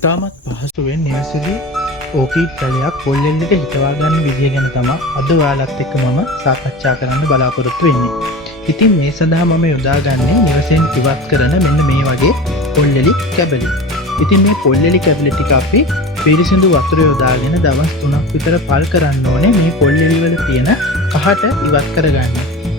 ඉතාමත් පහසුවෙන් නිවසේදී ඕකීඩ් පැලයක් පොල්ලෙල්ලට හිටවා ගන්න විදිය ගැන තමයි අද ඔයාලත් එක්ක මම සාකච්ඡා කරන්න බලාපොරොත්තු වෙන්නේ. ඉතින් මේ සඳහා මම යොදාගන්නේ නිවසෙන් ඉවත් කරන මෙන්න මේ වගේ පොල්ලෙලි කැබලි. ඉතින් මේ පොල්ලෙලි කැබලි ටික අපි පිරිසිදු වතුර යොදාගෙන දවස් 3ක් විතර පල් කරන්න ඕනේ මේ පොල්ලෙලි වල තියෙන කහට ඉවත් කරගන්න.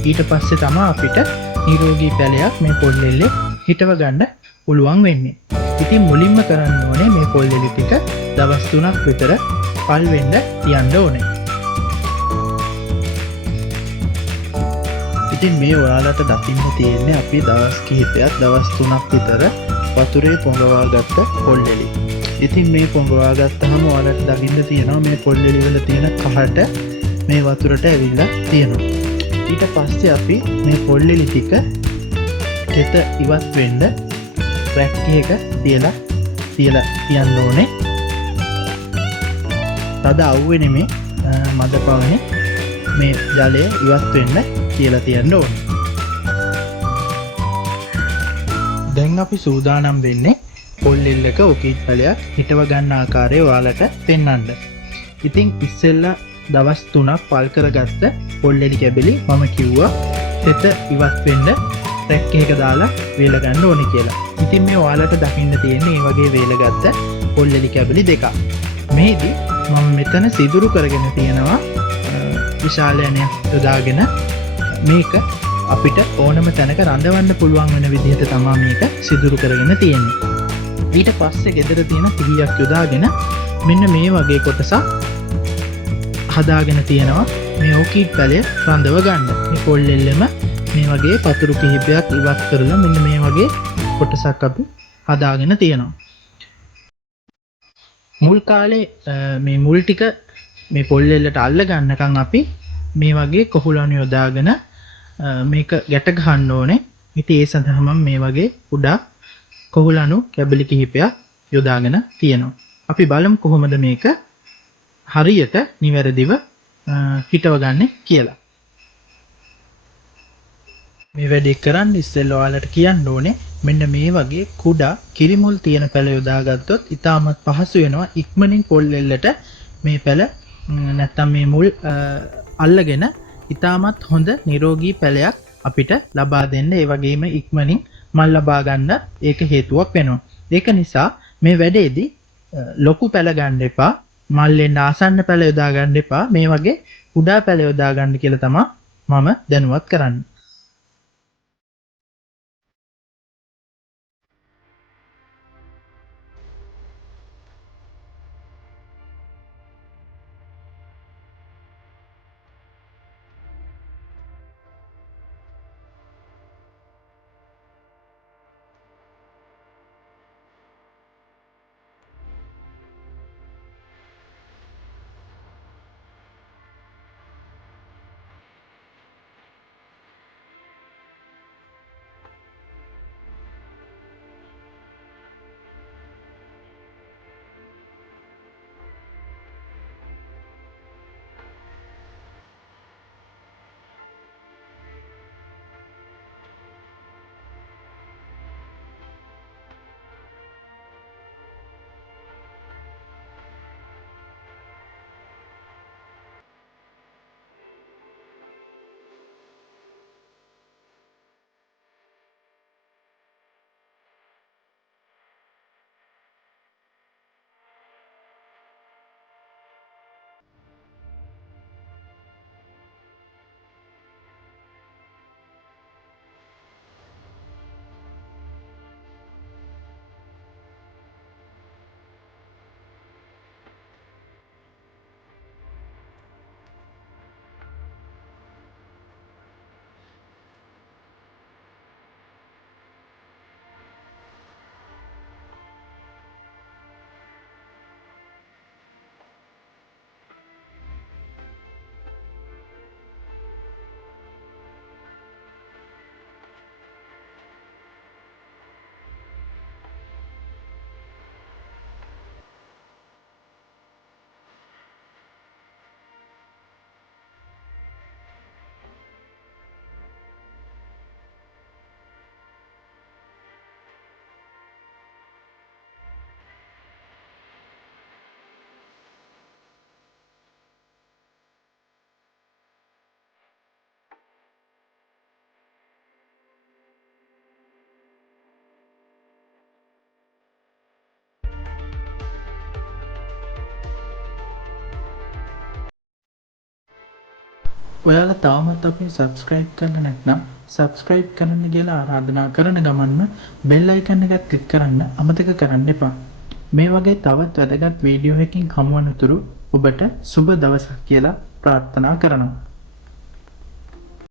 ඊට පස්සේ තමයි අපිට නිරෝගී පැලයක් මේ පොල්ලෙල්ලේ හිටව ගන්න පුළුවන් වෙන්නේ. ඉතින් මුලින්ම කරන්න ඕනේ මේ පොල්ලෙලි ටික දවස් 3ක් විතර පල් වෙන්න තියන්න ඕනේ. ඉතින් මේ ඔයාලට දකින්න තියෙන්නේ අපි දවස් කිහිපයක් දවස් 3ක් විතර වතුරේ පොඟවා ගත්ත පොල්ලෙලි. ඉතින් මේ පොඟවා ගත්තාම ඔයාලට දකින්න තියෙනවා මේ පොල්ලෙලි වල තියෙන කහට මේ වතුරට ඇවිල්ලා තියෙනවා. ඊට පස්සේ අපි මේ පොල්ලෙලි ටික කෙත ඉවත් වෙන්න රැක් එක තියලා තියන්න ඕනේ. තද අවුවේ නෙමේ මද පවනේ මේ ජලය ඉවත් වෙන්න තියලා තියන්න ඕනේ. දැන් අපි සූදානම් වෙන්නේ පොල්ලෙල්ලක ඕකීඩ් පැලයක් හිටව ගන්න ආකාරය ඔයාලට පෙන්වන්න. ඉතින් ඉස්සෙල්ලා දවස් 3ක් පල් කරගත්ත පොල්ලෙලි කැබලි මම කිව්වා තෙත ඉවත් වෙන්න රැක් එක දාලා වේල ගන්න ඕනේ කියලා. ඉතින් මේ ඔයාලට දකින්න තියෙන්නේ මේ වගේ වේලගත්ත පොල්ලෙලි කැබලි දෙකක්. මේදී මම මෙතන සිදුරු කරගෙන තියෙනවා විශාලයනයක් යොදාගෙන මේක අපිට ඕනම තැනක රඳවන්න පුළුවන් වෙන විදිහට තමයි මේක සිදුරු කරගෙන තියෙන්නේ. ඊට පස්සේ ගෙදර තියෙන පිහියක් යොදාගෙන මෙන්න මේ වගේ කොටසක් හදාගෙන තියෙනවා මේ ඕකීඩ් පැලය රඳව ගන්න. මේ පොල්ලෙල්ලෙම මේ වගේ පතුරු කිහිපයක් ඉවත් කරලා මෙන්න මේ වගේ කොටසක් අපි හදාගෙන තියෙනවා. මුල් කාලේ මේ මුල් ටික මේ පොල්ලෙල්ලට අල්ල ගන්නකම් අපි මේ වගේ කොහුලණු යොදාගෙන මේක ගැට ගහන්න ඕනේ. ඉතින් ඒ සඳහා මම මේ වගේ කුඩා කොහුලණු කැබලි කිහිපයක් යොදාගෙන තියෙනවා. අපි බලමු කොහොමද මේක හරියට නිවැරදිව හිටව ගන්න කියලා. මේ වැඩේ කරන්න ඉස්සෙල්ලා ඔයාලට කියන්න ඕනේ මෙන්න මේ වගේ කුඩා කිරිමුල් තියෙන පැල යොදාගත්තොත් ඉතාමත් පහසු වෙනවා ඉක්මනින් පොල්ලෙල්ලට මේ පැල නැත්තම් මේ මුල් අල්ලගෙන ඉතාමත් හොඳ නිරෝගී පැලයක් අපිට ලබා දෙන්න. ඒ වගේම ඉක්මනින් මල් ලබා ගන්න ඒක හේතුවක් වෙනවා. ඒක නිසා මේ වැඩේදී ලොකු පැල ගන්න එපා. මල්ලෙන් ආසන්න පැල යොදා ගන්න එපා. මේ වගේ කුඩා පැල යොදා ගන්න කියලා තමයි මම දැනුවත් කරන්නේ. ඔයාලා තවමත් අපි සබස්ක්‍රයිබ් කරලා නැත්නම් සබස්ක්‍රයිබ් කරන්න කියලා ආරාධනා කරන ගමන්ම බෙල් අයිකන් එකත් ක්ලික් කරන්න අමතක කරන්න එපා. මේ වගේ තවත් වැදගත් වීඩියෝ එකකින් හමුවනතුරු ඔබට සුබ දවසක් කියලා ප්‍රාර්ථනා කරනවා.